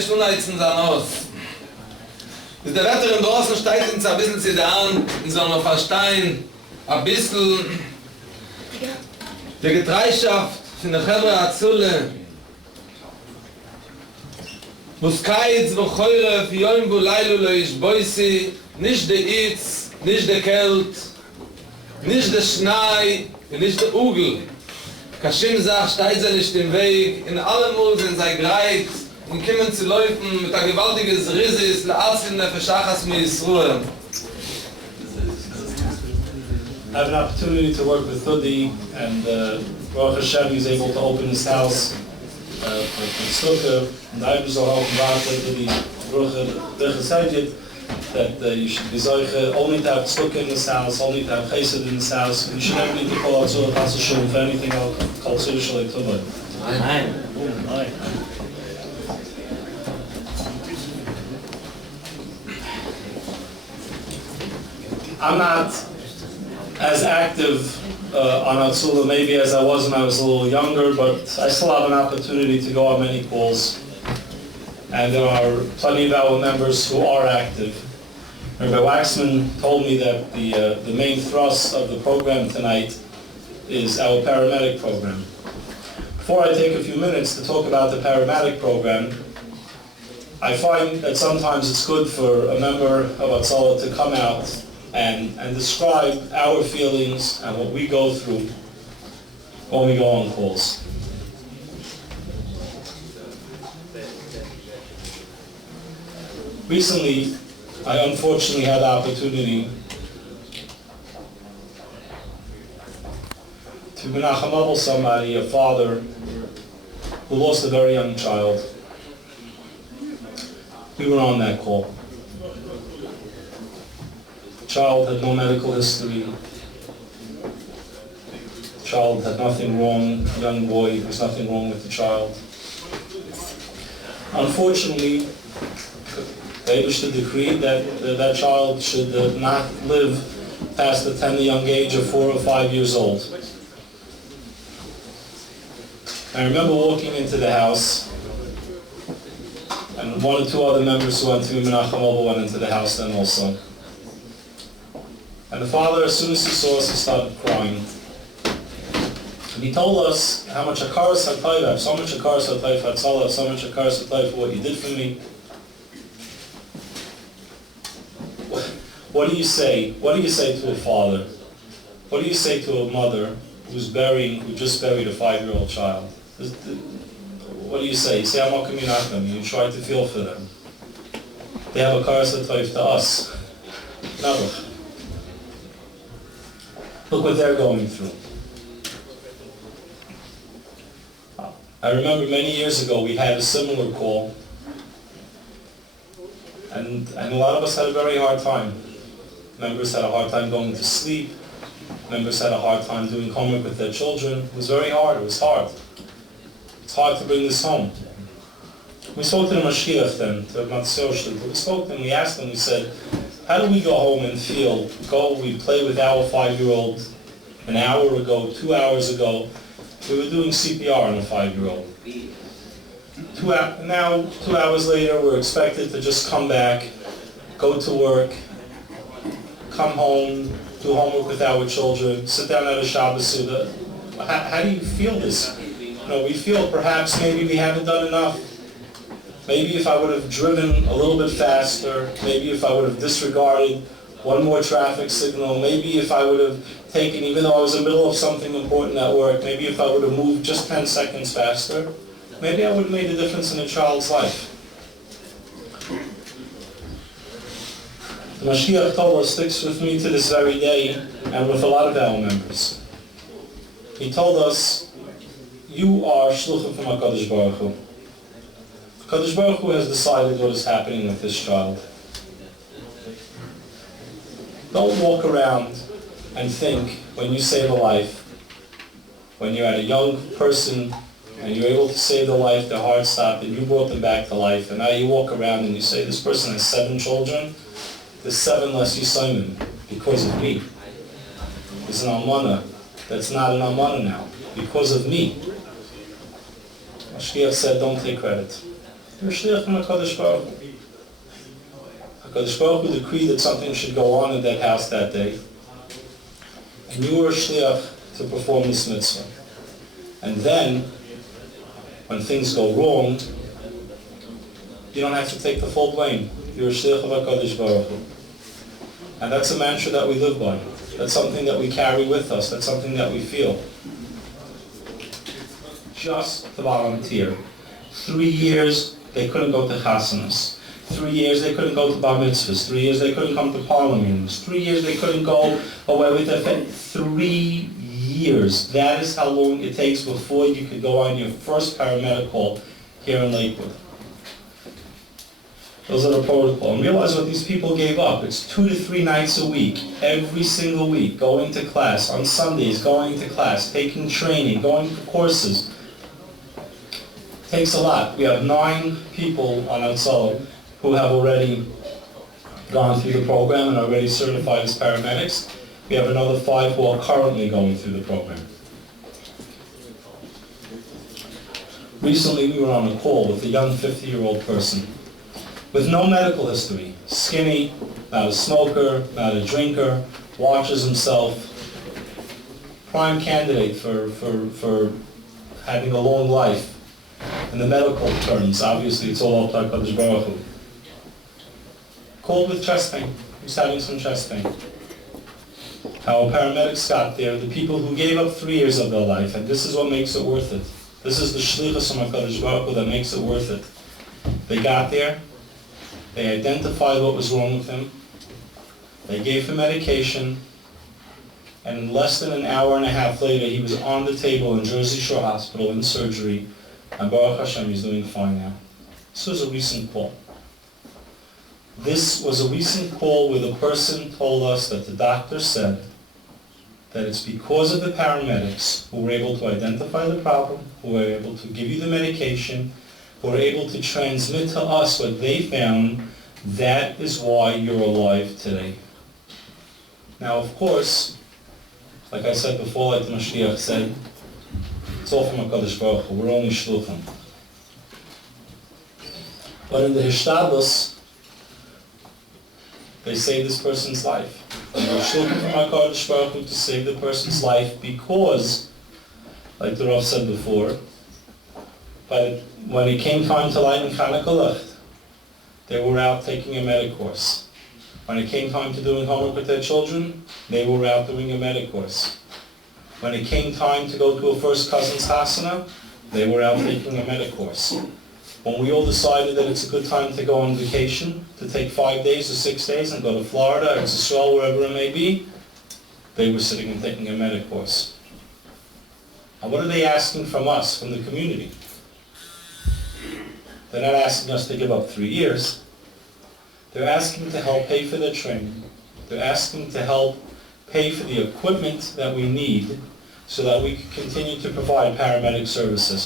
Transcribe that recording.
Schönheiten sein aus. Ist der Wetter in draußen steigt uns ein bisschen zu der an, soll man verstehen, ein bisschen die Getreideschaft von der Hatzolah Muskaiz wo Choyre für Yom wo Leilu ist Boisi, nicht der Itz, nicht der Kält, nicht der Schnee, nicht der Ugel. Kashim sagt, steigt sie nicht den Weg, in allem sind sie greit, und kommen zu laufen mit ein gewaltiges Rissis, la'atzin nefeshachas mi Yisruel. I have an opportunity to work with Tudi, and Baruch Hashem is able to open his house for Sukkah, and I was all about to the Baruch Hashem that you should be zoiche only to have Sukkah in this house, only to have Chesed in this house, and you should never need to call Hatzolah Paramedic for anything else called Shalei Tuvah. Amen. I'm not as active on Hatzolah maybe as I was when I was a little younger, but I still have an opportunity to go on many calls. And there are plenty of our members who are active. Rabbi Waxman told me that the main thrust of the program tonight is our paramedic program. Before I take a few minutes to talk about the paramedic program, I find that sometimes it's good for a member of Hatzolah to come out and describe our feelings and what we go through when we go on calls. Recently, I unfortunately had the opportunity to menachem somebody, a father, who lost a very young child. We were on that call. The child had no medical history. The child had nothing wrong, young boy, there was nothing wrong with the child. Unfortunately, the Eibishter decreed that that child should not live past the tender young age of 4 or 5 years old. I remember walking into the house, and 1 or 2 other members who went to menachem went into the house then also. And the father, as soon as he saw us, he started crying. And he told us how much hakaras hatayv, I have so much hakaras hatayv for Hatzolah, so much hakaras hatayv for what you did for me. What do you say? What do you say to a father? What do you say to a mother who just buried a 5-year-old child? What do you say? You say, Amakim Yinachim. You try to feel for them. They have a hakaras hatayv to us. Never. Look what they're going through. I remember many years ago we had a similar call, and a lot of us had a very hard time. Members had a hard time going to sleep. Members had a hard time doing homework with their children. It was very hard. It was hard. It's hard to bring this home. We spoke to the Mashiach then, to Matzosh, but we spoke to him, we asked him, we said, how do we go home and feel? We play with our 5-year-old an hour ago, 2 hours ago. We were doing CPR on a 5-year-old. Now, 2 hours later, we're expected to just come back, go to work, come home, do homework with our children, sit down at a Shabbos Suda. How do you feel this? We feel perhaps maybe we haven't done enough. Maybe if I would have driven a little bit faster, maybe if I would have disregarded one more traffic signal, maybe if I would have taken, even though I was in the middle of something important at work, maybe if I would have moved just 10 seconds faster, maybe I would have made a difference in a child's life. The Mashiach Torah sticks with me to this very day and with a lot of our members. He told us, you are shluchim from HaKadosh Baruch Hu. HaKadosh Baruch Hu has decided what is happening with this child. Don't walk around and think when you save a life, when you're at a young person and you're able to save their life, their heart stopped, and you brought them back to life, and now you walk around and you say, this person has 7 children, there's 7 less Yisayimim because of me. There's an almana that's not an almana now because of me. Mashgiach said, don't take credit. You're a shliach from HaKadosh Baruch Hu. HaKadosh Baruch Hu decreed that something should go on in that house that day. And you were a shliach to perform this mitzvah. And then, when things go wrong, you don't have to take the full blame. You're a shliach of HaKadosh Baruch Hu. And that's a mantra that we live by. That's something that we carry with us. That's something that we feel. Just to volunteer. 3 years, they couldn't go to chasanas. 3 years, they couldn't go to bar mitzvahs. 3 years, they couldn't come to parlor meetings. 3 years, they couldn't go away with their family. 3 years. That is how long it takes before you could go on your first paramedic call here in Lakewood. Those are the protocol. And realize what these people gave up. It's 2 to 3 nights a week, every single week, going to class, on Sundays, going to class, taking training, going to courses. It takes a lot. We have 9 people on Hatzolah who have already gone through the program and are already certified as paramedics. We have another 5 who are currently going through the program. Recently, we were on a call with a young 50-year-old person with no medical history, skinny, not a smoker, not a drinker, watches himself, prime candidate for having a long life. In the medical terms, obviously it's all up to HaKadosh Baruch Hu. Called with chest pain. He's having some chest pain. Our paramedics got there, the people who gave up 3 years of their life, and this is what makes it worth it. This is the shlichus from HaKadosh Baruch Hu that makes it worth it. They got there, they identified what was wrong with him, they gave him medication, and in less than an hour and a half later, he was on the table in Jersey Shore Hospital in surgery, and Baruch Hashem, he's doing fine now. This was a recent call. This was a recent call where the person told us that the doctor said that it's because of the paramedics who were able to identify the problem, who were able to give you the medication, who were able to transmit to us what they found, that is why you're alive today. Now, of course, like I said before, like the Mashiach said, it's all from HaKadosh Baruch Hu. We're only shluchim. But in the Hishtadlus, they saved this person's life. And we're shluchim from HaKadosh Baruch Hu to save the person's life because, like the Rav said before, when it came time to light in Chanukah Licht, they were out taking a medic course. When it came time to doing homework with their children, they were out doing a medic course. When it came time to go to a first cousin's chasana, they were out taking a medic course. When we all decided that it's a good time to go on vacation, to take 5 days or 6 days and go to Florida or Israel, wherever it may be, they were sitting and taking a medic course. And what are they asking from us, from the community? They're not asking us to give up 3 years. They're asking to help pay for their training. They're asking to help pay for the equipment that we need so that we can continue to provide paramedic services.